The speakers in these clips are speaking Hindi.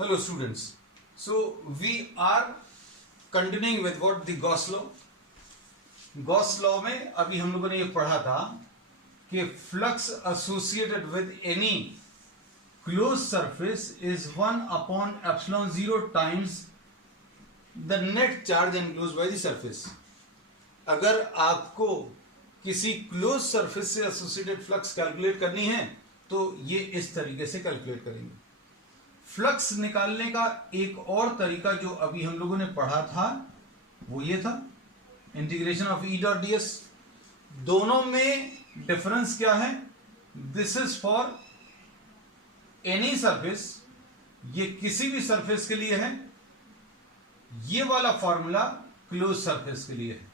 Hello students. So we are continuing with what the Gauss law. Gauss law में अभी हम लोगों ने ये पढ़ा था कि flux associated with any closed surface is 1 upon epsilon 0 times the net charge enclosed by the surface. अगर आपको किसी क्लोज सरफेस से एसोसिएटेड फ्लक्स कैलकुलेट करनी है तो ये इस तरीके से कैलकुलेट करेंगे. फ्लक्स निकालने का एक और तरीका जो अभी हम लोगों ने पढ़ा था वो ये था integration of E dot ds. दोनों में डिफरेंस क्या है? This is for any surface, ये किसी भी सरफेस के लिए है. ये वाला फॉर्मूला क्लोज सरफेस के लिए है.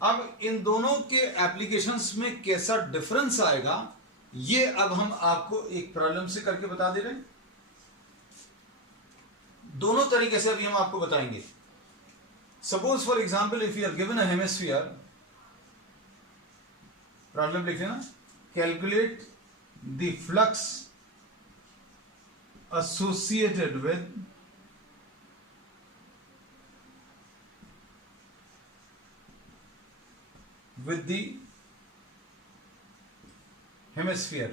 अब इन दोनों के एप्लीकेशंस में कैसा डिफरेंस आएगा ये अब हम आपको एक प्रॉब्लम से करके बता दे रहे हैं. दोनों तरीके से अभी हम आपको बताएंगे. Suppose for example if you are given a hemisphere, problem लिख लेना. Calculate the flux associated with the hemisphere.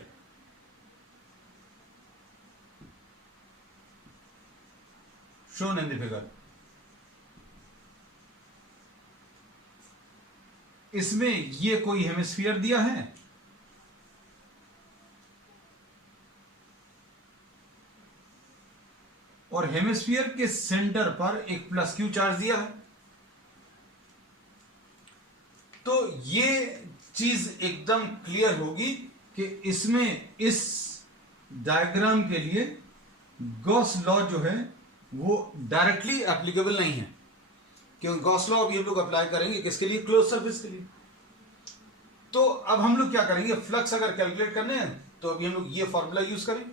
Shown in the figure. इसमें ये कोई हेमिस्फीयर दिया है और हेमिस्फीयर के सेंटर पर एक प्लस क्यू चार्ज दिया है. तो ये चीज एकदम क्लियर होगी कि इसमें इस डायग्राम के लिए गॉस लॉ जो है वो डायरेक्टली एप्लीकेबल नहीं है, क्योंकि गॉस लॉ अभी हम लोग अप्लाई करेंगे किसके लिए? क्लोज सरफेस के लिए. तो अब हम लोग क्या करेंगे? फ्लक्स अगर कैलकुलेट करने हैं तो अभी हम लोग ये फॉर्मूला यूज करेंगे.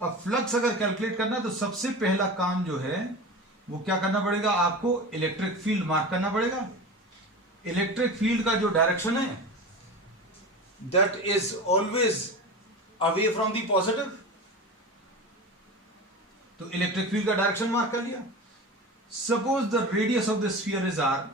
अब फ्लक्स अगर कैलकुलेट करना है तो सबसे पहला काम जो है वो क्या करना पड़ेगा? आपको इलेक्ट्रिक फील्ड मार्क करना पड़ेगा. इलेक्ट्रिक फील्ड का जो डायरेक्शन है that is always away from the positive. तो इलेक्ट्रिक फील्ड का डायरेक्शन मार्क कर लिया. Suppose the radius of the sphere is R.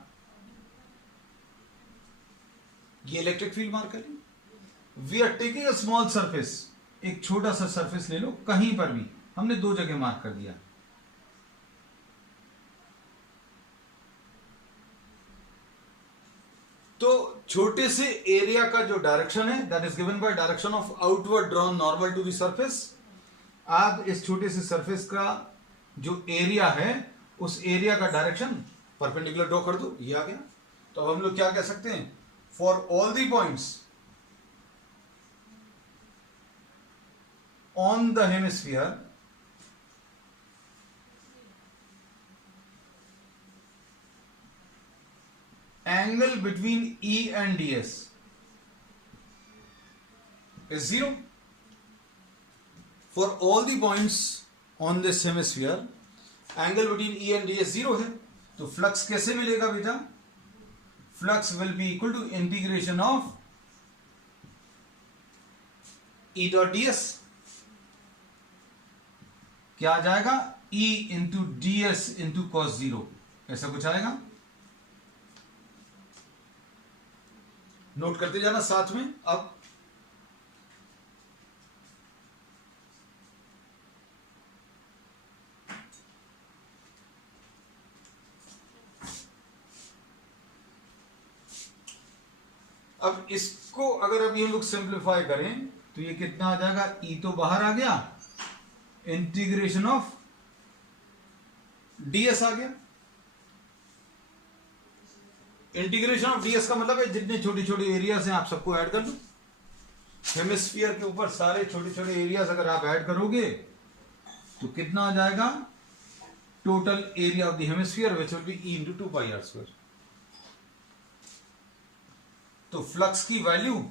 ये इलेक्ट्रिक फील्ड मार्क कर लिया. We are taking a small surface, एक छोटा सा सरफेस ले लो कहीं पर भी, हमने दो जगह मार्क कर दिया. तो छोटे से एरिया का जो डायरेक्शन है that is given by direction of outward drawn normal to the surface. आप इस छोटे से सरफेस का जो एरिया है उस एरिया का डायरेक्शन परपेंडिकुलर ड्रॉ कर दो. ये आ गया. तो अब हम लोग क्या कह सकते हैं? For all the points on the hemisphere angle between E and ds is 0. For all the points on this hemisphere, angle between E and ds 0 है. तो फ्लक्स कैसे मिलेगा बेटा? Flux will be equal to integration of E dot ds. क्या आ जाएगा? E into ds into cos 0, ऐसा कुछ आएगा. नोट करते जाना साथ में. अब इसको अगर अभी हम लोग सिंप्लीफाई करें तो ये कितना आ जाएगा? ई तो बाहर आ गया, इंटीग्रेशन ऑफ ds आ गया. इंटीग्रेशन ऑफ ds का मतलब है जितने छोटे छोटे एरियाज हैं आप सबको ऐड कर लो. हेमिस्फीयर के ऊपर सारे छोटे छोटे एरियाज अगर आप ऐड करोगे तो कितना आ जाएगा? Total area of the hemisphere which will be E into 2πr². तो फ्लक्स की वैल्यू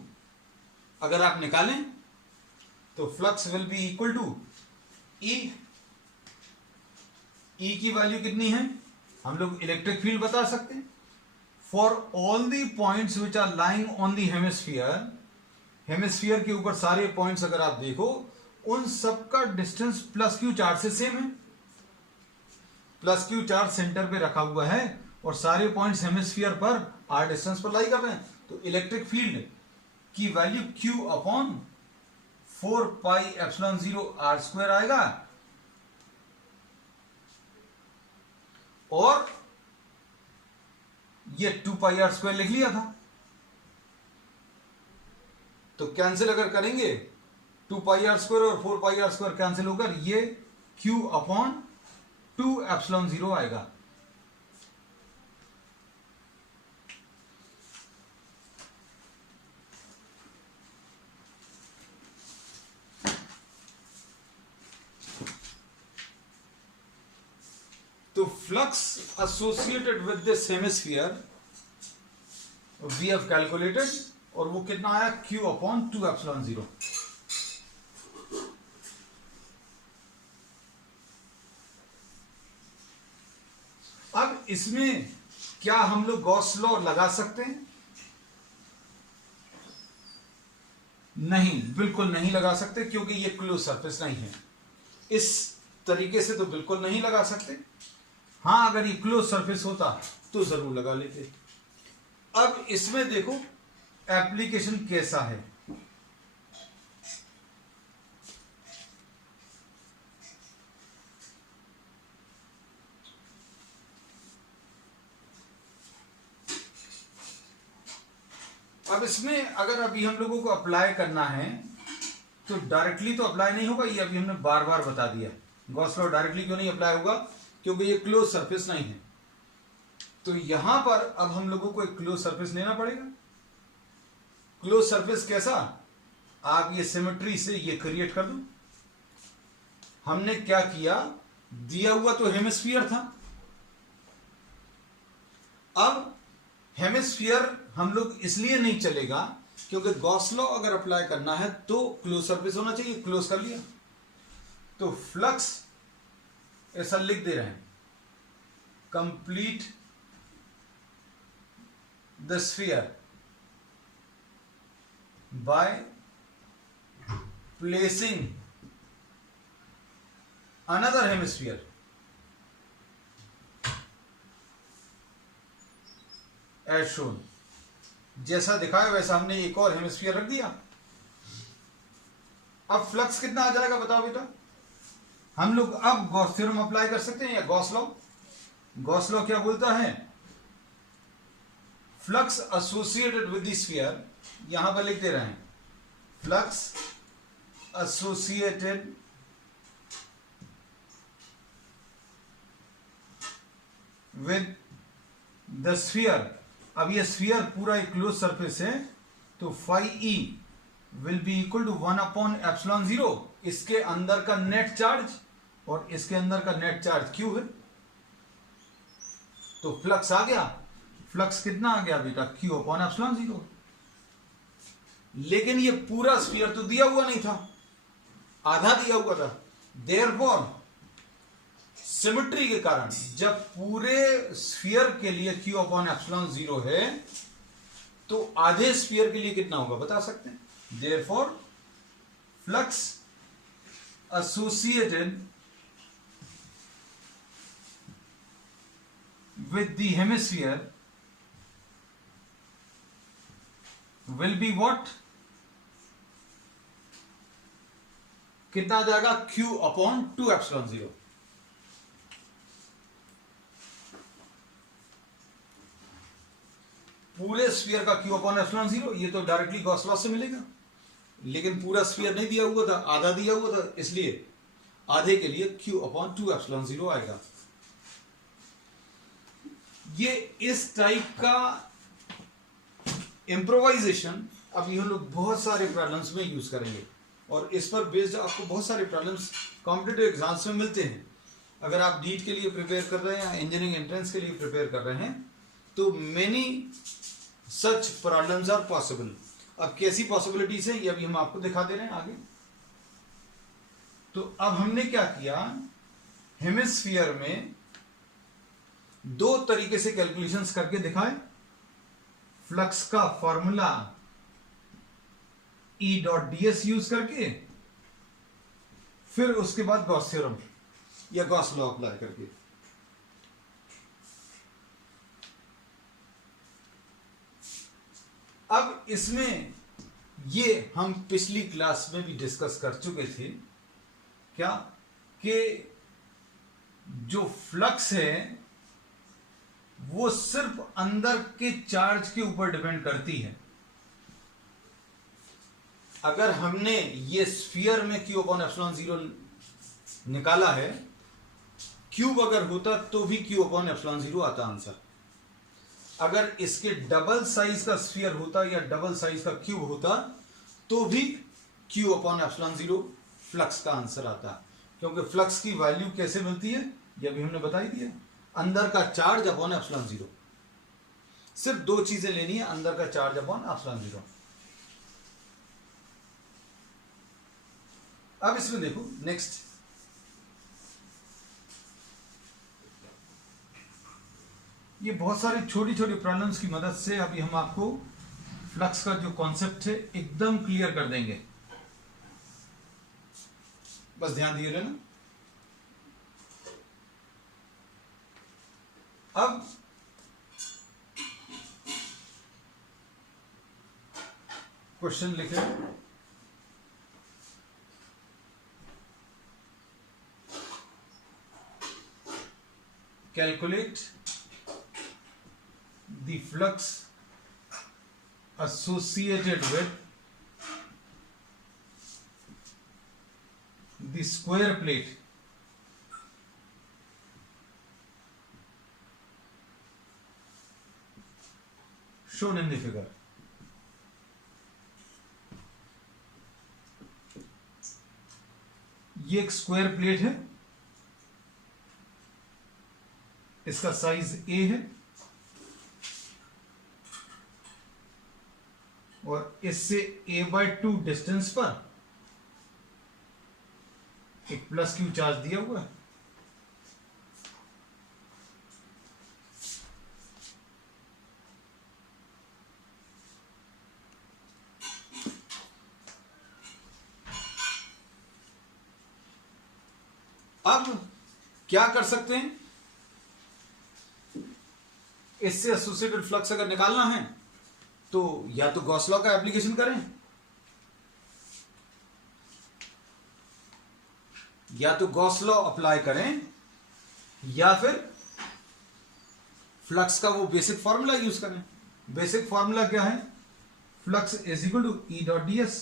अगर आप निकालें तो flux will be equal to E. E की वैल्यू कितनी है? हम लोग इलेक्ट्रिक फील्ड बता सकते हैं. For all the points which are lying on the hemisphere, hemisphere के ऊपर सारे पॉइंट्स अगर आप देखो उन सब का डिस्टेंस प्लस क्यू चार्ज से सेम है। प्लस क्यू चार्ज सेंटर पे रखा हुआ है और सारे पॉइंट्स हेमिस्फीयर पर आर डिस्टेंस पर लाई कर रहे हैं, तो इलेक्ट्रिक फील्ड की value Q upon 4 pi epsilon 0 R square आएगा, और ये 2 पाई आर स्क्वायर लिख लिया था, तो कैंसिल अगर करेंगे 2 पाई आर स्क्वायर और 4 पाई आर स्क्वायर कैंसिल होकर ये Q अपॉन 2 एप्सिलॉन 0 आएगा। तो flux associated with this hemisphere we have calculated, और वो कितना आया Q अपॉन 2 एप्सिलॉन 0। अब इसमें क्या हम लोग गॉस लॉ लगा सकते हैं? नहीं, बिल्कुल नहीं लगा सकते, क्योंकि ये क्लोज सरफेस नहीं है। इस तरीके से तो बिल्कुल नहीं लगा सकते। हाँ, अगर ये क्लोज सरफेस होता तो जरूर लगा लेते। अब इसमें देखो एप्लीकेशन कैसा है। अब इसमें अगर अभी हम लोगों को अप्लाई करना है तो डायरेक्टली तो अप्लाई नहीं होगा, ये अभी हमने बार बार बता दिया। गॉस लॉ डायरेक्टली क्यों नहीं अप्लाई होगा? क्योंकि ये क्लोज सरफेस नहीं है। तो यहां पर अब हम लोगों को एक क्लोज सरफेस लेना पड़ेगा। क्लोज सरफेस कैसा? आप ये सिमेट्री से ये क्रिएट कर दो। हमने क्या किया, दिया हुआ तो हेमिस्फीयर था। अब हेमिस्फीयर हम लोग इसलिए नहीं चलेगा क्योंकि गॉस लॉ अगर अप्लाई करना है तो क्लोज सरफेस होना चाहिए। क्लोज कर लिया, तो फ्लक्स ऐसा लिख दे रहे हैं, complete the sphere by placing another hemisphere as shown. जैसा दिखाया वैसा हमने एक और हेमिस्फीयर रख दिया। अब फ्लक्स कितना आ जाएगा बताओ बेटा? हम लोग अब गॉस थ्योरम अप्लाई कर सकते हैं या गॉस लॉ? गॉस लॉ क्या बोलता है? Flux associated with the sphere, यहां पर लिख दे रहे हैं, flux associated with the sphere. अब ये स्फीयर पूरा एक क्लोज सरफेस है, तो phi E will be equal to 1 upon epsilon 0। इसके अंदर का नेट चार्ज और इसके अंदर का नेट चार्ज Q है, तो फ्लक्स आ गया। फ्लक्स कितना आ गया बेटा? Q upon epsilon 0। लेकिन ये पूरा स्फीयर तो दिया हुआ नहीं था, आधा दिया हुआ था। देयरफॉर सिमेट्री के कारण जब पूरे स्फीयर के लिए Q अपॉन एप्सिलॉन 0 है, तो आधे स्फीयर के लिए कितना होगा बता सकते हैं? Therefore flux associated with the hemisphere will be what? कितना आ जाएगा? Q upon 2 epsilon 0। पूरे स्फीयर का Q अपॉन एप्सिलॉन 0, ये तो डायरेक्टली गॉस लॉ से मिलेगा। लेकिन पूरा स्फीयर नहीं दिया हुआ था, आधा दिया हुआ था, इसलिए आधे के लिए Q अपॉन 2 एप्सिलॉन 0 आएगा। ये इस टाइप का इम्प्रोवाइजेशन अभी हम लोग बहुत सारे प्रॉब्लम्स में यूज करेंगे, और इस पर बेस्ड आपको बहुत सारे प्रॉब्लम्स कॉम्पिटिटिव एग्जाम्स में मिलते हैं। अगर आप नीट के लिए प्रिपेयर कर रहे हैं या इंजीनियरिंग एंट्रेंस के लिए प्रिपेयर कर रहे हैं, तो many such problems are possible. अब कैसी पॉसिबिलिटीज है ये अभी हम आपको दिखा दे रहे हैं आगे। तो अब हमने क्या किया, हेमिस्फीयर में दो तरीके से कैलकुलेशंस करके दिखाए। फ्लक्स का फॉर्मूला E.ds यूज करके, फिर उसके बाद गॉस थ्योरम या गॉस लॉ अप्लाई करके। अब इसमें ये हम पिछली क्लास में भी डिस्कस कर चुके थे क्या, कि जो फ्लक्स है वो सिर्फ अंदर के चार्ज के ऊपर डिपेंड करती है। अगर हमने ये स्फीयर में Q अपॉन एप्सिलॉन 0 निकाला है, क्यूब अगर होता तो भी Q अपॉन एप्सिलॉन 0 आता आंसर। अगर इसके डबल साइज का स्फीयर होता या डबल साइज का क्यूब होता तो भी Q अपॉन एप्सिलॉन 0 फ्लक्स का आंसर आता, क्योंकि फ्लक्स की वैल्यू कैसे मिलती है ये भी हमने बता ही दिया, अंदर का चार्ज अपॉन एप्सिलॉन 0। सिर्फ दो चीजें लेनी है, अंदर का चार्ज अपॉन एप्सिलॉन 0। अब इसमें देखो नेक्स्ट, ये बहुत सारी छोटी छोटी प्रॉब्लम्स की मदद से अभी हम आपको फ्लक्स का जो कॉन्सेप्ट है एकदम क्लियर कर देंगे, बस ध्यान दिए रहना। अब क्वेश्चन लिखे, calculate the flux associated with the square plate shown in the figure। ये एक स्क्वायर प्लेट है, इसका साइज A है और इससे a/2 डिस्टेंस पर एक प्लस Q चार्ज दिया हुआ है। अब क्या कर सकते हैं, इससे एसोसिएटेड फ्लक्स अगर निकालना है तो या तो गॉस लॉ का एप्लीकेशन करें, या तो गॉस लॉ अप्लाई करें, या फिर फ्लक्स का वो बेसिक फॉर्मूला यूज करें। बेसिक फॉर्मूला क्या है, flux is equal to E dot ds।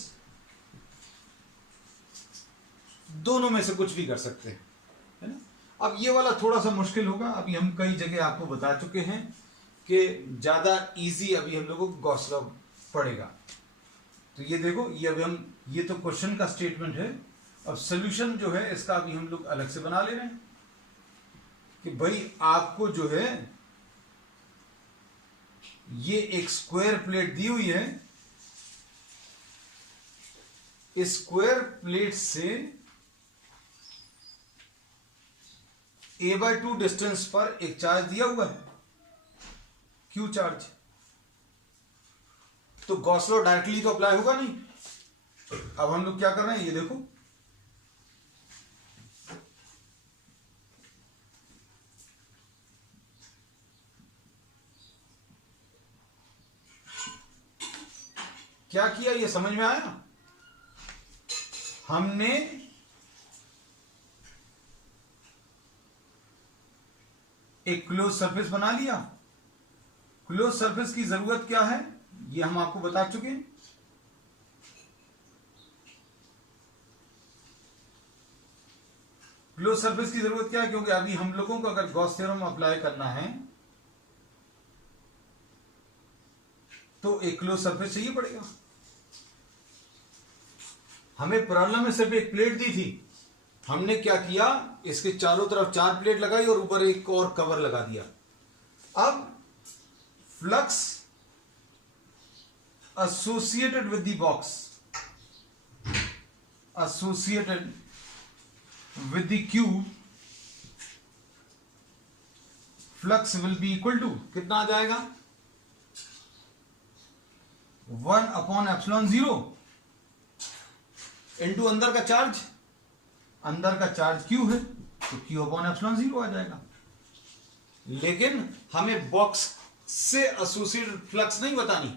दोनों में से कुछ भी कर सकते हैं, है ना। अब ये वाला थोड़ा सा मुश्किल होगा, अभी हम कई जगह आपको बता चुके हैं कि ज्यादा इजी अभी हम लोगों को गॉस लॉ पड़ेगा। तो ये देखो, ये अभी हम, ये तो क्वेश्चन का स्टेटमेंट है, अब सॉल्यूशन जो है इसका अभी हम लोग अलग से बना ले रहे हैं कि भाई आपको जो है ये एक स्क्वायर प्लेट दी हुई है, इस स्क्वायर प्लेट से a/2 डिस्टेंस पर एक चार्ज दिया हुआ है, Q चार्ज। तो गॉस लॉ डायरेक्टली तो अप्लाई होगा नहीं। अब हम लोग क्या कर रहे हैं, ये देखो, क्या किया, ये समझ में आया। हमने एक क्लोज सरफेस बना लिया। क्लोज सरफेस की जरूरत क्या है ये हम आपको बता चुके हैं। क्लोज सरफेस की जरूरत क्या है, क्योंकि अभी हम लोगों को अगर गॉस थ्योरम अप्लाई करना है तो एक क्लोज सरफेस चाहिए पड़ेगा। हमें प्रॉब्लम में सिर्फ एक प्लेट दी थी, हमने क्या किया, इसके चारों तरफ 4 प्लेट लगाई और ऊपर एक और कवर लगा दिया। अब flux associated with the box, associated with the cube, flux will be equal to कितना आ जाएगा, 1 अपॉन एप्सिलॉन 0 इंटू अंदर का चार्ज अंदर का चार्ज Q है तो Q अपॉन एप्सिलॉन 0 आ जाएगा। लेकिन हमें बॉक्स से एसोसिएटेड फ्लक्स नहीं बतानी,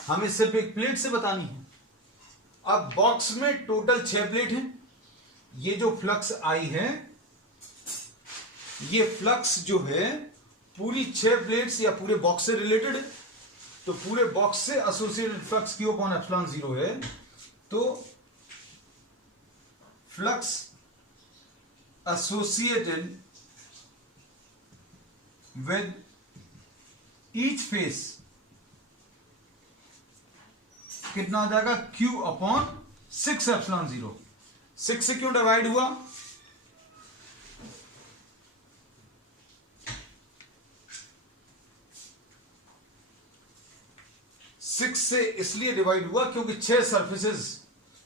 हमें सिर्फ एक प्लेट से बतानी है। अब बॉक्स में टोटल 6 प्लेट हैं। ये जो फ्लक्स आई है, ये फ्लक्स जो है पूरी 6 प्लेट्स या पूरे बॉक्स से रिलेटेड है। तो पूरे बॉक्स से associated flux Q upon epsilon 0 है। तो flux associated with each face कितना हो जाएगा? Q upon 6 epsilon 0। 6 से क्यों डिवाइड हुआ? सिक्स से इसलिए डिवाइड हुआ क्योंकि 6 सर्फेसेस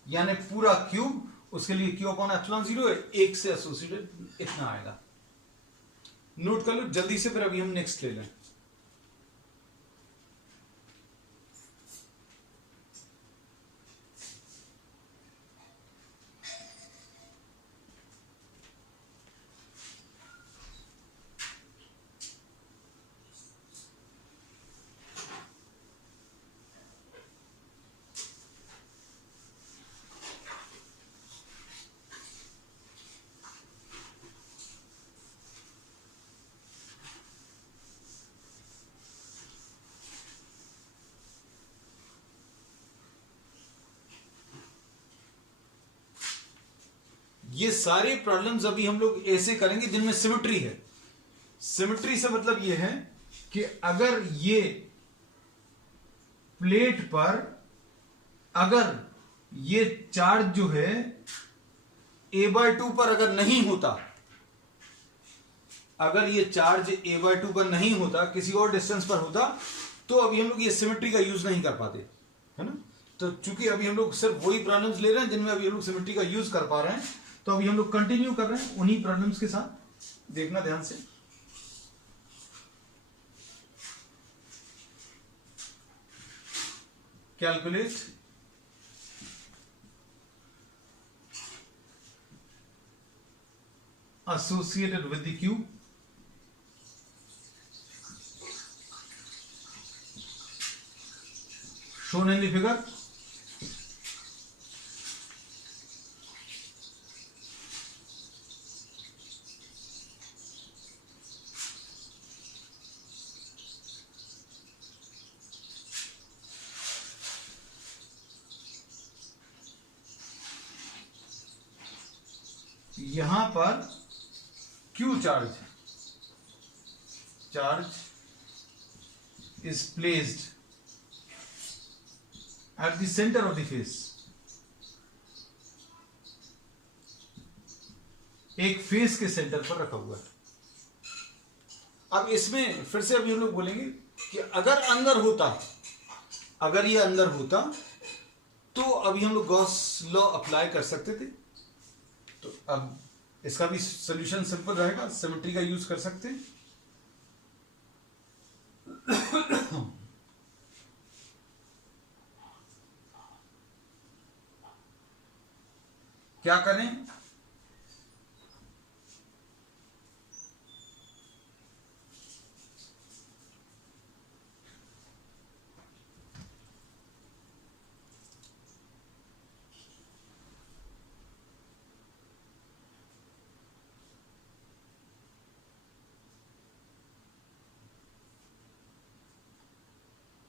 यानी पूरा क्यूब, उसके लिए Q अपॉन एप्सिलॉन 0 है, 1 से एसोसिएटेड इतना आएगा। नोट कर लो जल्दी से, फिर अभी हम नेक्स्ट ले लें। ये सारे प्रॉब्लम्स अभी हम लोग ऐसे करेंगे जिनमें सिमेट्री है। सिमेट्री से मतलब ये है कि अगर ये प्लेट पर अगर ये चार्ज जो है a/2 पर अगर नहीं होता, अगर ये चार्ज a/2 पर नहीं होता, किसी और डिस्टेंस पर होता, तो अभी हम लोग ये सिमेट्री का यूज नहीं कर पाते, है ना। तो चूंकि अभी हम लोग सिर्फ वही प्रॉब्लम्स ले रहे हैं जिनमें अभी हम लोग सिमेट्री का यूज कर पा रहे हैं, तो अभी हम लोग कंटिन्यू कर रहे हैं उन्हीं प्रॉब्लम्स के साथ। देखना ध्यान से। Calculate associated with the cube shown in the figure. यहां पर Q charge is placed at the center of the face, एक फेस के सेंटर पर रखा हुआ है। अब इसमें फिर से अभी हम लोग बोलेंगे कि अगर अंदर होता, अगर ये अंदर होता तो अभी हम लोग गॉस लॉ अप्लाई कर सकते थे। तो अब इसका भी सॉल्यूशन सिंपल रहेगा, सिमेट्री का यूज कर सकते हैं। क्या करें?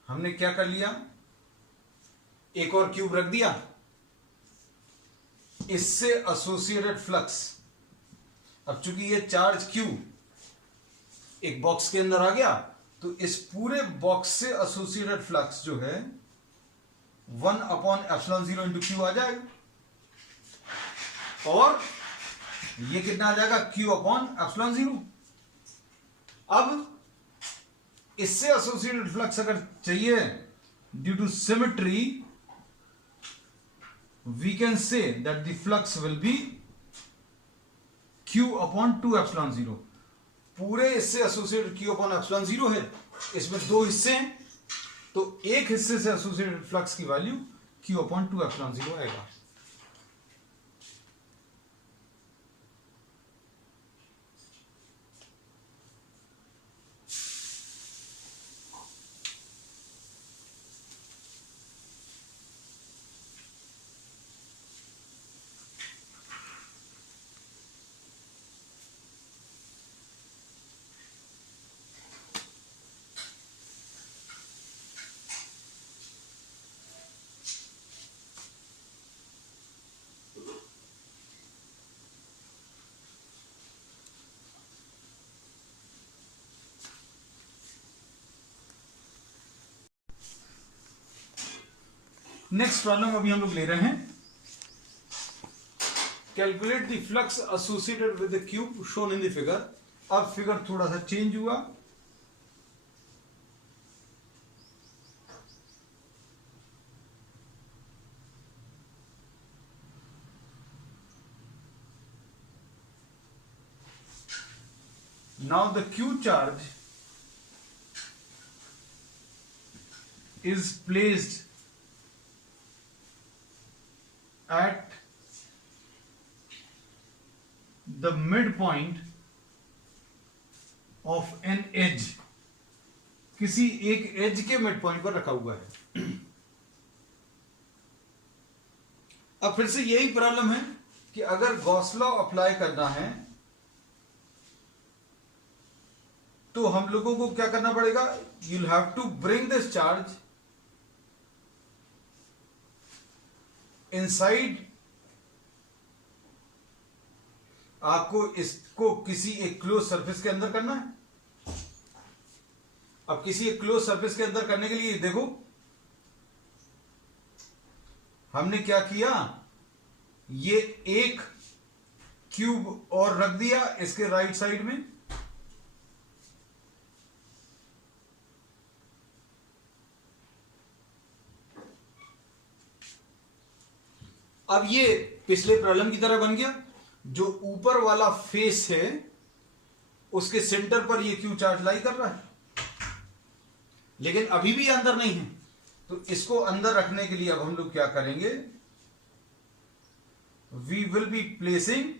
हमने क्या कर लिया, एक और क्यूब रख दिया, इससे एसोसिएटेड फ्लक्स। अब चूंकि ये चार्ज Q एक बॉक्स के अंदर आ गया, तो इस पूरे बॉक्स से एसोसिएटेड फ्लक्स जो है 1 अपॉन एप्सिलॉन 0 इंटू Q आ जाएगा, और ये कितना आ जाएगा? Q upon epsilon 0। अब इससे एसोसिएटेड फ्लक्स अगर चाहिए due to symmetry, we can say that the flux will be Q upon 2 epsilon 0। पूरे इससे एसोसिएटेड Q upon epsilon 0 है, इसमें 2 हिस्से हैं, तो एक हिस्से से एसोसिएटेड फ्लक्स की वैल्यू Q upon 2 epsilon 0 आएगा। नेक्स्ट प्रॉब्लम अभी हम लोग ले रहे हैं, calculate the flux associated with the cube shown in the figure. अब फिगर थोड़ा सा चेंज हुआ, now the q charge is placed at the midpoint of an edge, किसी एक एज के मिड पॉइंट पर रखा हुआ है। अब फिर से यही प्रॉब्लम है कि अगर गॉस लॉ अप्लाई करना है तो हम लोगों को क्या करना पड़ेगा, you will have to bring this charge inside, आपको इसको किसी एक क्लोज सरफेस के अंदर करना है। अब किसी एक क्लोज सरफेस के अंदर करने के लिए देखो हमने क्या किया, ये एक क्यूब और रख दिया इसके राइट साइड में, अब ये पिछले प्रॉब्लम की तरह बन गया। जो ऊपर वाला फेस है उसके सेंटर पर ये क्यू चार्ज लाई कर रहा है, लेकिन अभी भी अंदर नहीं है, तो इसको अंदर रखने के लिए अब हम लोग क्या करेंगे, we will be placing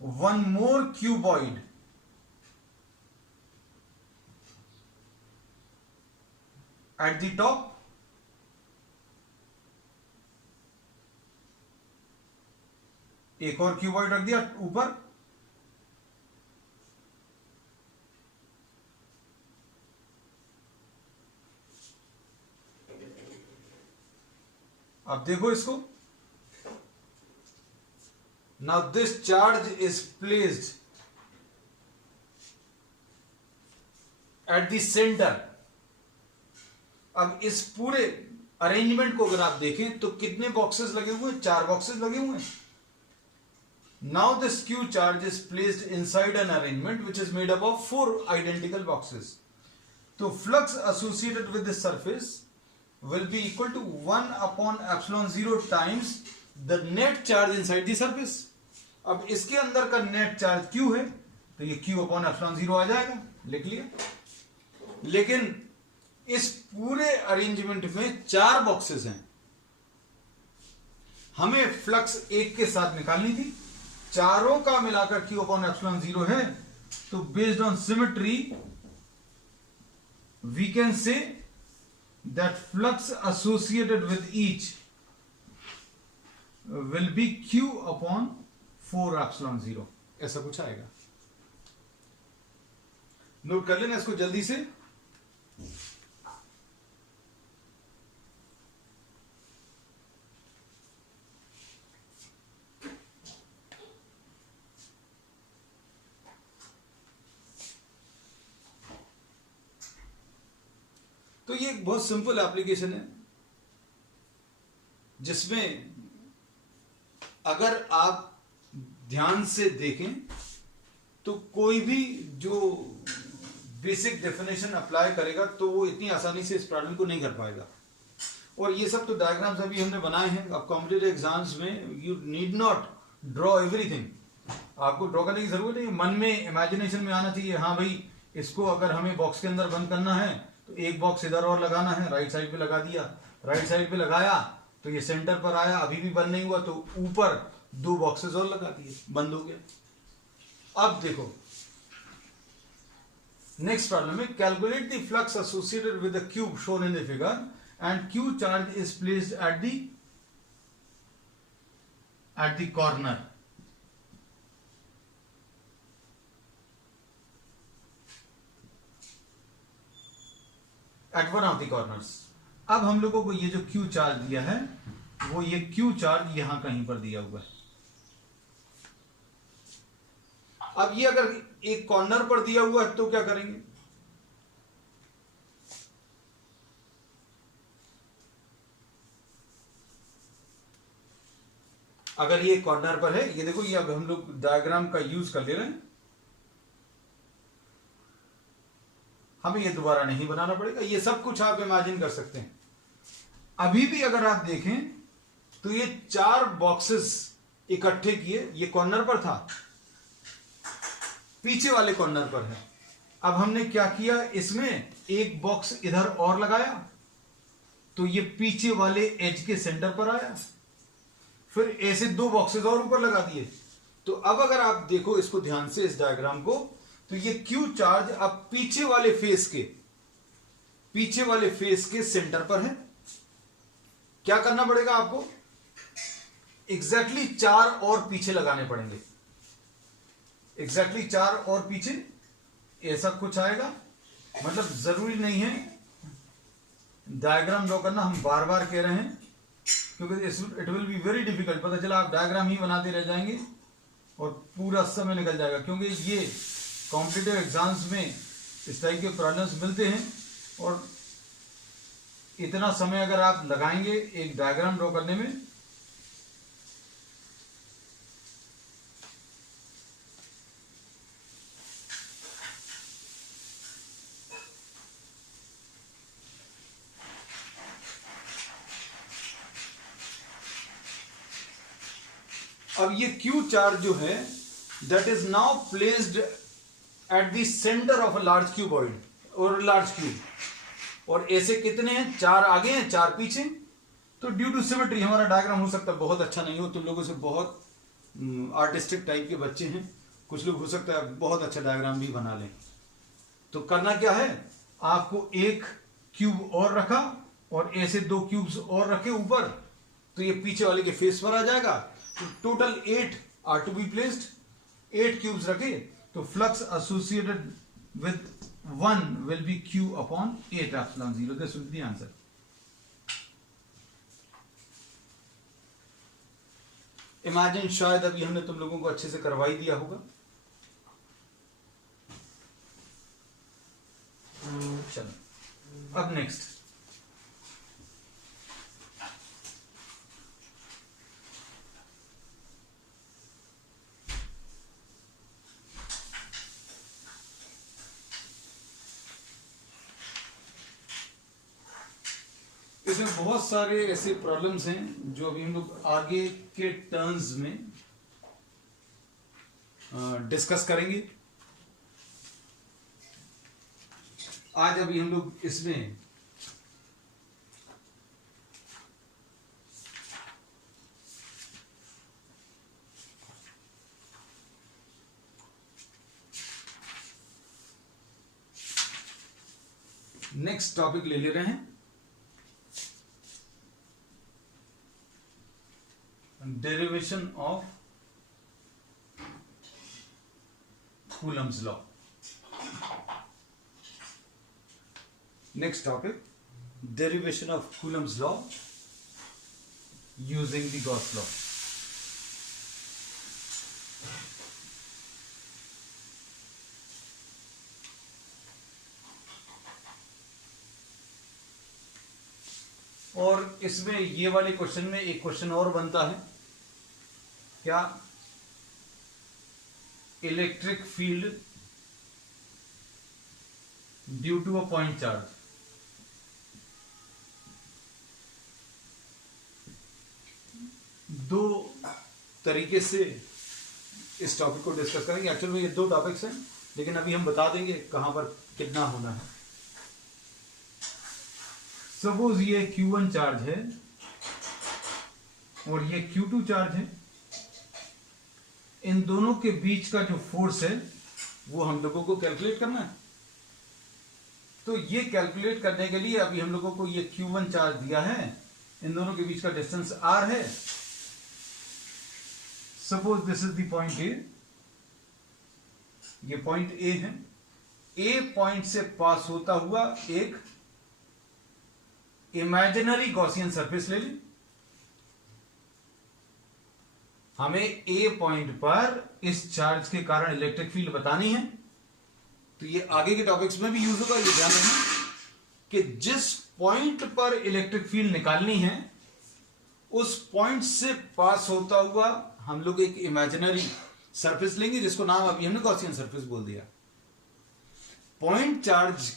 one more cuboid at the top, एक और क्यूबॉइड रख दिया ऊपर, अब देखो इसको, now this charge is placed at the center। अब इस पूरे अरेंजमेंट को अगर आप देखें तो कितने बॉक्सेस लगे हुए हैं, 4 बॉक्सेस लगे हुए हैं। Now this Q charge is placed inside an arrangement which is made up of 4 identical boxes. तो flux associated with this surface will be equal to 1/ε0 times the net charge inside the surface. अब इसके अंदर का नेट चार्ज क्यू है तो ये q/ε0 आ जाएगा, लिख लिया। लेकिन इस पूरे अरेंजमेंट में 4 बॉक्सेस हैं, हमें फ्लक्स एक के साथ निकालनी थी, चारों का मिलाकर q/ε0 है, तो based on symmetry we can say that flux associated with each will be q/4ε0, ऐसा कुछ आएगा। नोट कर लेना इसको जल्दी से। तो ये एक बहुत सिंपल एप्लीकेशन है जिसमें अगर आप ध्यान से देखें तो कोई भी जो बेसिक डेफिनेशन अप्लाई करेगा तो वो इतनी आसानी से इस प्रॉब्लम को नहीं कर पाएगा। और ये सब तो डायग्राम्स अभी हमने बनाए हैं। अब कॉम्पिटिटिव एग्जाम्स में you need not draw everything, आपको ड्रॉ करने की जरूरत नहीं, मन में इमेजिनेशन में आना चाहिए। हाँ भाई, इसको अगर हमें बॉक्स के अंदर बंद करना है तो एक बॉक्स इधर और लगाना है, राइट साइड पे लगा दिया, राइट साइड पे लगाया तो ये सेंटर पर आया, अभी भी बंद नहीं हुआ तो ऊपर 2 बॉक्सेस और लगा दिए, बंद हो गया। अब देखो नेक्स्ट प्रॉब्लम में, calculate the flux associated with the cube shown in the figure and Q charge is placed at the corner. At one of the corners. अब हम लोगों को ये जो क्यू चार्ज दिया है वो ये क्यू चार्ज यहां कहीं पर दिया हुआ है। अब ये अगर एक कॉर्नर पर दिया हुआ है तो क्या करेंगे? अगर ये कॉर्नर पर है, ये देखो, ये अब हम लोग डायग्राम का यूज कर ले रहे हैं, हमें ये दोबारा नहीं बनाना पड़ेगा, ये सब कुछ आप इमेजिन कर सकते हैं। अभी भी अगर आप देखें तो ये 4 बॉक्सेस इकट्ठे किए, ये कॉर्नर पर था, पीछे वाले कॉर्नर पर है। अब हमने क्या किया, इसमें एक बॉक्स इधर और लगाया तो ये पीछे वाले एज के सेंटर पर आया, फिर ऐसे 2 बॉक्सेस और ऊपर लगा दिए। तो अब अगर आप देखो इसको ध्यान से, इस डायग्राम को, तो ये क्यू चार्ज अब पीछे वाले फेस के सेंटर पर है। क्या करना पड़ेगा आपको? एग्जैक्टली 4 और पीछे लगाने पड़ेंगे, एग्जैक्टली 4 और पीछे, ऐसा कुछ आएगा। मतलब जरूरी नहीं है डायग्राम ड्रॉ करना, हम बार बार कह रहे हैं, क्योंकि it will be very difficult. पता चला आप डायग्राम ही बनाते रह जाएंगे और पूरा समय निकल जाएगा, क्योंकि ये कॉम्पिटिटिव एग्जाम्स में इस टाइप के प्रॉब्लम्स मिलते हैं, और इतना समय अगर आप लगाएंगे एक डायग्राम ड्रॉ करने में, अब ये क्यू चार्ज जो है, that is now placed at the centre of a large cuboid और लार्ज क्यूब, और ऐसे कितने हैं? 4 आगे हैं, 4 पीछे। तो ड्यू टू सिमेट्री हमारा डायग्राम हो सकता है बहुत अच्छा नहीं हो, तुम लोगों से बहुत आर्टिस्टिक टाइप के बच्चे हैं, कुछ लोग हो सकता है बहुत अच्छा डायग्राम भी बना लें। तो करना क्या है, आपको एक क्यूब और रखा और ऐसे 2 क्यूब्स और रखे ऊपर, तो ये पीछे वाले के फेस पर आ जाएगा। तो total 8 are to be placed, 8 cubes रखे, तो flux associated with 1 will be q upon 8 epsilon 0. This will be the answer. Imagine शायद अभी हमने तुम लोगों को अच्छे से करवा ही दिया होगा। चलो अब नेक्स्ट, इसमें बहुत सारे ऐसे प्रॉब्लम्स हैं जो अभी हम लोग आगे के टर्न्स में डिस्कस करेंगे। आज अभी हम लोग इसमें नेक्स्ट टॉपिक ले रहे हैं, derivation of Coulomb's law. Next topic, derivation of Coulomb's law using the Gauss law. और इसमें ये वाले क्वेश्चन में एक क्वेश्चन और बनता है, क्या? Electric field due to a point charge. दो तरीके से इस टॉपिक को डिस्कस करेंगे। एक्चुअल में ये 2 टॉपिक्स हैं, लेकिन अभी हम बता देंगे कहां पर कितना होना है। सपोज ये Q1 चार्ज है और ये Q2 चार्ज है, इन दोनों के बीच का जो फोर्स है वो हम लोगों को कैलकुलेट करना है। तो ये कैलकुलेट करने के लिए अभी हम लोगों को ये Q1 चार्ज दिया है, इन दोनों के बीच का डिस्टेंस R है। Suppose this is the point A, ये पॉइंट A है। A पॉइंट से पास होता हुआ एक इमेजिनरी गॉसियन सरफेस ले लें, हमें ए पॉइंट पर इस चार्ज के कारण इलेक्ट्रिक फील्ड बतानी है। तो ये आगे के टॉपिक्स में भी यूज होगा, ये ध्यान रखना कि जिस पॉइंट पर इलेक्ट्रिक फील्ड निकालनी है उस पॉइंट से पास होता हुआ हम लोग एक इमेजिनरी सरफेस लेंगे जिसको नाम अभी हमने गॉसियन सरफेस बोल दिया। पॉइंट चार्ज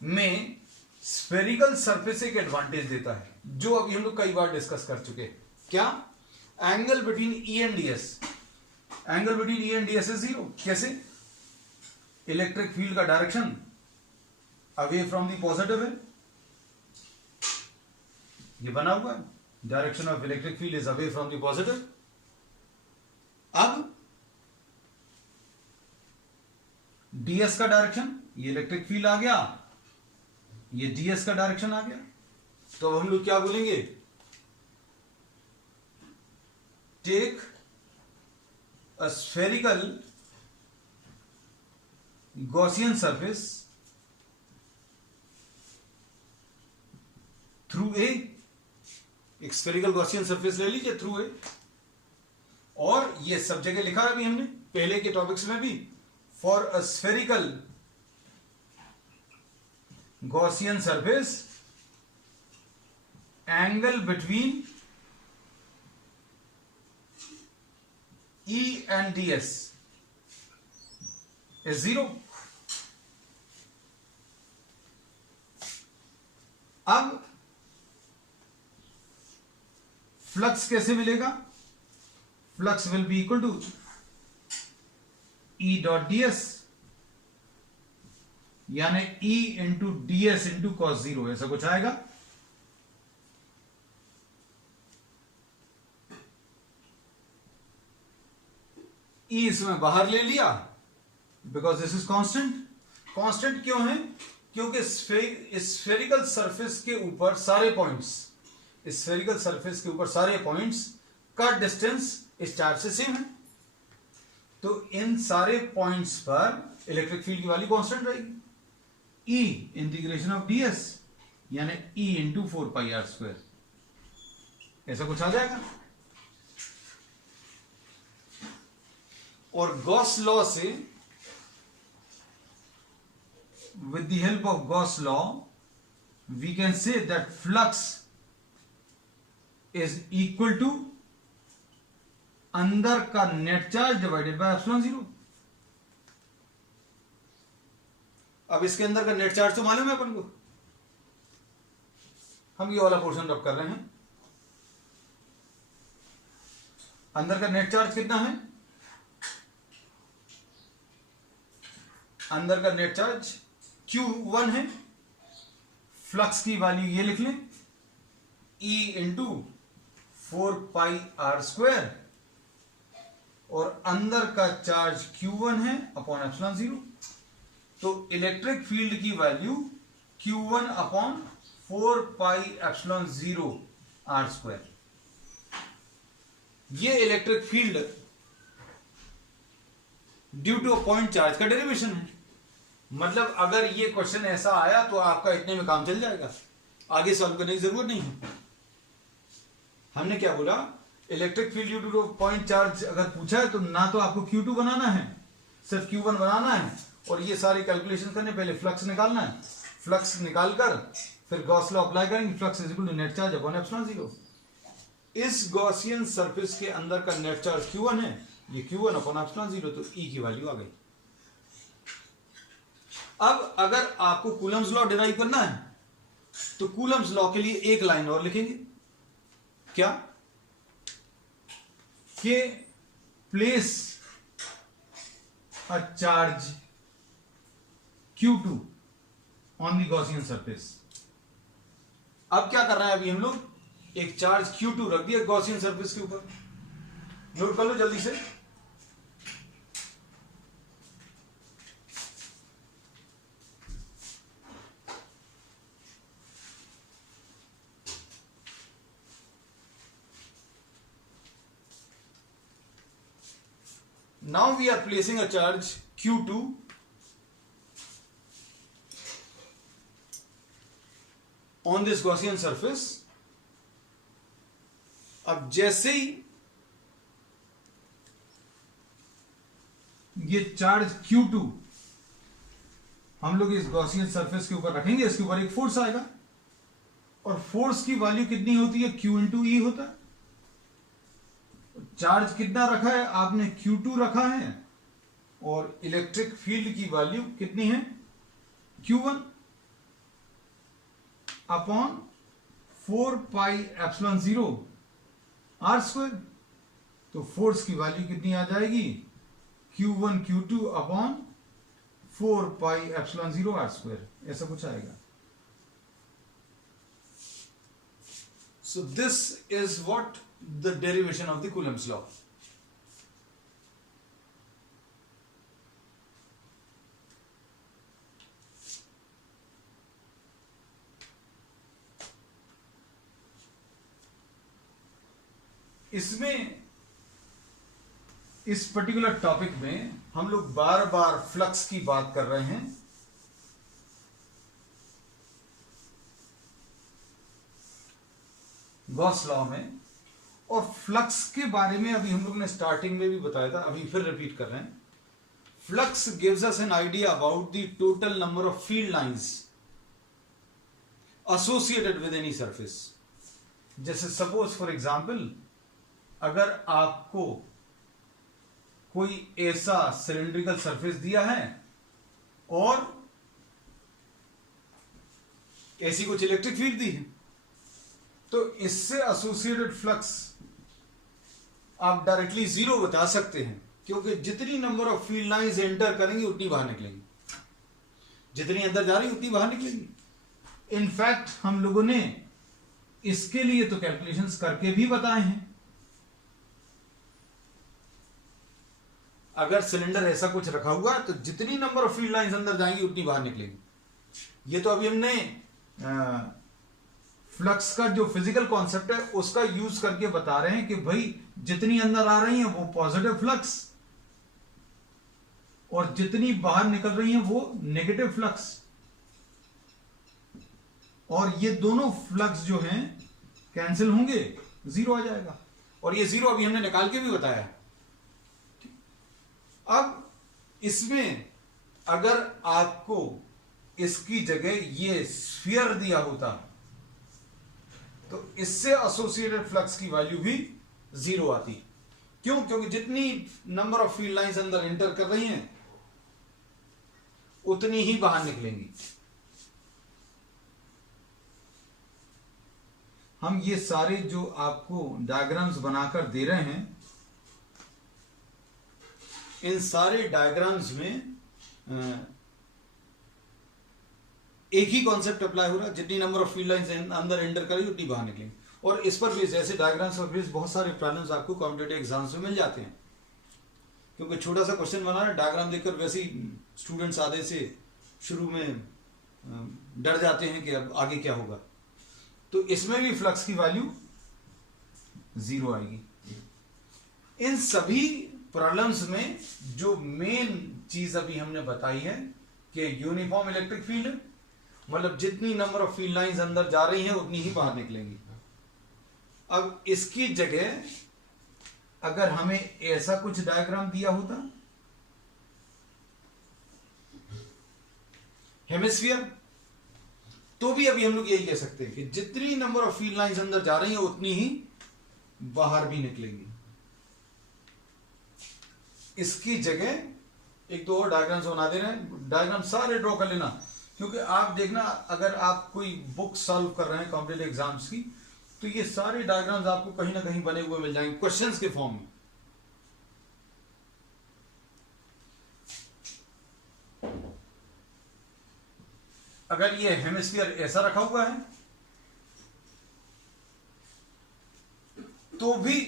में स्फेरिकल सरफेस एक एडवांटेज देता है जो अभी हम लोग कई बार डिस्कस कर चुके हैं। क्या? Angle between E and DS. Angle between E and DS is zero. कैसे? इलेक्ट्रिक फील्ड का direction away from the positive है, ये बना हुआ है, direction of electric field is away from the positive. अब डीएस का डायरेक्शन, ये इलेक्ट्रिक फील्ड आ गया, ये डीएस का डायरेक्शन आ गया, तो अब हम लोग क्या बोलेंगे? Take a spherical Gaussian surface through A. एक स्फेरिकल गॉसियन सरफेस ले लीजिए थ्रू ए, और ये सब जगह लिखा है अभी हमने पहले के टॉपिक्स में भी, for a spherical Gaussian surface angle between E and ds is zero। अब फ्लक्स कैसे मिलेगा? Flux will be equal to E dot ds, यानी E into ds into cos zero, ऐसा कुछ आएगा। E इसमें बाहर ले लिया because this is constant. Constant क्यों है? क्योंकि स्फेरिकल सरफेस के ऊपर सारे पॉइंट्स, स्फेरिकल सरफेस के ऊपर सारे पॉइंट्स का डिस्टेंस इस चार्ज से सेम है, तो इन सारे पॉइंट्स पर इलेक्ट्रिक फील्ड की वैल्यू कांस्टेंट रहेगी। E इंटीग्रेशन ऑफ ds यानी E इंटू 4πr², ऐसा कुछ आ जाएगा। और गॉस लॉ से, with the help of Gauss law, we can say that flux is equal to अंदर का net charge divided by epsilon zero. अब इसके अंदर का नेट चार्ज तो मालूम है अपन को, हम ये वाला पोर्शन रब कर रहे हैं। अंदर का नेट चार्ज कितना है? अंदर का नेट चार्ज Q1 है। फ्लक्स की वैल्यू ये लिख लें, E इंटू 4πr², और अंदर का चार्ज Q1 है अपॉन एप्सिलॉन जीरो। तो इलेक्ट्रिक फील्ड की वैल्यू Q1 अपॉन 4πε0 r²। ये electric field due to a point charge का डेरिवेशन है। मतलब अगर ये क्वेश्चन ऐसा आया तो आपका इतने में काम चल जाएगा, आगे सॉल्व करने की जरूरत नहीं है। हमने क्या बोला? Electric field due two point charge अगर पूछा है तो ना तो आपको Q2 बनाना है, सिर्फ Q1 बनाना है, और ये सारी कैलकुलेशन करने पहले फ्लक्स निकालना है। फ्लक्स निकालकर फिर गॉस लॉ अप्लाई करेंगे, flux is equal to net charge upon epsilon zero. इस गॉसियन सरफेस के अंदर का नेट चार्ज Q1 है, ये Q1 अपॉन एप्सिलॉन जीरो, तो E की वैल्यू आ गई। अब अगर आपको कूलम्स लॉ डिराइव करना है तो कूलम्स लॉ के लिए एक लाइन और लिखेंगे। क्या? कि place a charge Q2 on the Gaussian surface. अब क्या कर रहे हैं? अभी हम लोग एक चार्ज Q2 रख दिया गॉसियन सरफेस के ऊपर। नोट कर लो जल्दी से। Now we are placing a charge Q2 on this Gaussian surface। अब जैसे ही ये चार्ज Q2 हम लोग इस गॉसियन सरफेस के ऊपर रखेंगे, इसके ऊपर एक फोर्स आएगा और फोर्स की वैल्यू कितनी होती है, Q इंटू ई होता है। चार्ज कितना रखा है आपने, Q2 रखा है और इलेक्ट्रिक फील्ड की वैल्यू कितनी है, Q1 upon 4 pi epsilon 0 R square. तो फोर्स की वैल्यू कितनी आ जाएगी, Q1 Q2 upon 4 pi epsilon 0 R square, ऐसा कुछ आएगा। So this is what the derivation of the Coulomb's law. इसमें इस पर्टिकुलर टॉपिक में हम लोग बार बार फ्लक्स की बात कर रहे हैं। गॉस लॉ में, और फ्लक्स के बारे में अभी हम लोग ने स्टार्टिंग में भी बताया था, अभी फिर रिपीट कर रहे हैं। Flux gives us an idea about the total number of field lines associated with any surface. जैसे सपोज फॉर एग्जांपल, अगर आपको कोई ऐसा सिलेंड्रिकल सरफेस दिया है और ऐसी कुछ इलेक्ट्रिक फील्ड दी है, तो इससे एसोसिएटेड फ्लक्स आप डायरेक्टली जीरो बता सकते हैं, क्योंकि जितनी number of field lines enter करेंगी उतनी बाहर निकलेंगी, जितनी अंदर जा रही उतनी बाहर निकलेंगी। इनफैक्ट हम लोगों ने इसके लिए तो कैलकुलेशंस करके भी बताए हैं। अगर सिलेंडर ऐसा कुछ रखा हुआ है तो जितनी नंबर ऑफ फील्ड लाइंस अंदर जाएंगी उतनी बाहर निकलेंगी। ये तो अभी हमने फ्लक्स का जो फिजिकल कॉन्सेप्ट है उसका यूज करके बता रहे हैं कि भाई जितनी अंदर आ रही हैं वो पॉजिटिव फ्लक्स और जितनी बाहर निकल रही हैं वो नेगेटिव फ्लक्स, और ये दोनों फ्लक्स जो हैं कैंसिल होंगे, जीरो आ जाएगा। और ये जीरो अभी हमने निकाल के भी बताया। अब इसमें अगर आपको इसकी जगह ये स्फीयर दिया होता तो इससे एसोसिएटेड फ्लक्स की वैल्यू भी जीरो आती। क्यों? क्योंकि जितनी नंबर ऑफ फील्ड लाइंस अंदर एंटर कर रही हैं उतनी ही बाहर निकलेंगी। हम ये सारे जो आपको डायग्राम्स बनाकर दे रहे हैं, इन सारे डायग्राम्स में एक ही कॉन्सेप्ट अप्लाई हो रहा है, जितनी नंबर ऑफ फील्ड लाइंस अंदर एंटर करेगी उतनी बाहर निकलेंगी। और इस पर बेस, ऐसे डायग्राम्स पर बेस बहुत सारे प्रॉब्लम्स आपको कॉम्पिटिटिव एग्जाम्स में मिल जाते हैं, क्योंकि छोटा सा क्वेश्चन बनाना, डायग्राम देखकर वैसे ही स्टूडेंट्स आधे से शुरू में डर जाते हैं कि अब आगे क्या होगा। तो इसमें भी फ्लक्स की वैल्यू जीरो आएगी। इन सभी प्रॉब्लम्स में जो मेन चीज अभी हमने बताई है कि यूनिफॉर्म इलेक्ट्रिक फील्ड, मतलब जितनी नंबर ऑफ फील्ड लाइंस अंदर जा रही हैं उतनी ही बाहर निकलेंगी। अब इसकी जगह अगर हमें ऐसा कुछ डायग्राम दिया होता, हेमिस्फीयर, तो भी अभी हम लोग यही कह सकते हैं कि जितनी नंबर ऑफ फील्ड लाइंस अंदर जा रही हैं उतनी ही बाहर भी निकलेंगी। इसकी जगह एक दो और डायग्राम्स बना दे रहे हैं, डायग्राम सारे ड्रॉ कर लेना, क्योंकि आप देखना अगर आप कोई बुक सॉल्व कर रहे हैं कॉम्पिटिटिव एग्जाम्स की, तो ये सारे डायग्राम्स आपको कहीं ना कहीं बने हुए मिल जाएंगे क्वेश्चंस के फॉर्म में। अगर ये हेमिस्फीयर ऐसा रखा हुआ है तो भी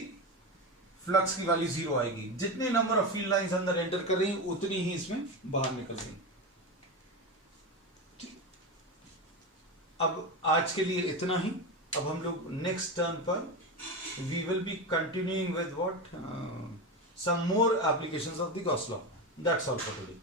फ्लक्स की वैल्यू जीरो आएगी। जितने नंबर ऑफ फील्ड लाइंस अंदर एंटर कर रही हैं उतनी ही इसमें बाहर निकल रही। अब आज के लिए इतना ही। अब हम लोग नेक्स्ट टर्न पर we will be continuing with what some more applications of the Gauss law. That's all for today.